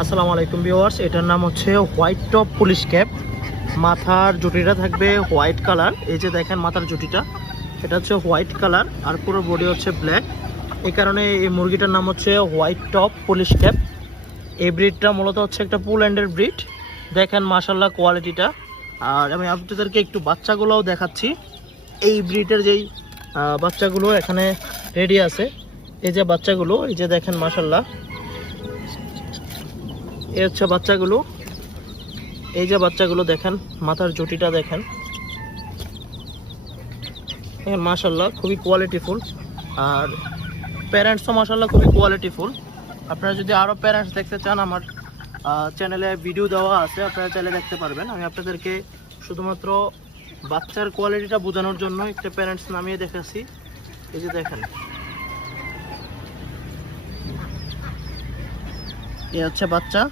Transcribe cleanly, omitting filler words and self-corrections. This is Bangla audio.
আসসালামু আলাইকুম ভিউয়ার্স, এটার নাম হচ্ছে হোয়াইট টপ পুলিশ ক্যাপ। মাথার জুটিটা থাকবে হোয়াইট কালার। এই যে দেখেন মাথার জুটিটা, এটা হচ্ছে হোয়াইট কালার আর পুরো বডি হচ্ছে ব্ল্যাক। এই কারণে এই মুরগিটার নাম হচ্ছে হোয়াইট টপ পুলিশ ক্যাপ। এই ব্রিডটা মূলত হচ্ছে একটা পুল্যান্ডের ব্রিড। দেখেন মাশাল্লাহ কোয়ালিটিটা। আর আমি আপনাদেরকে একটু বাচ্চাগুলোও দেখাচ্ছি। এই ব্রিডের যেই বাচ্চাগুলো এখানে রেডি আছে, এই যে বাচ্চাগুলো, এই যে দেখেন মাশাল্লাহ, এই হচ্ছে বাচ্চাগুলো। এই যে বাচ্চাগুলো দেখেন, মাথার জুটিটা দেখেন মাশাল্লাহ খুবই কোয়ালিটিফুল। আর প্যারেন্টসও মাশাল্লাহ খুবই কোয়ালিটিফুল। আপনারা যদি আরও প্যারেন্টস দেখতে চান, আমার চ্যানেলে ভিডিও দেওয়া আছে, আপনারা চাইলে দেখতে পারবেন। আমি আপনাদেরকে শুধুমাত্র বাচ্চার কোয়ালিটিটা বোঝানোর জন্য একটা প্যারেন্টস নামিয়ে দেখাচ্ছি। এই যে দেখেন, এই হচ্ছে বাচ্চা।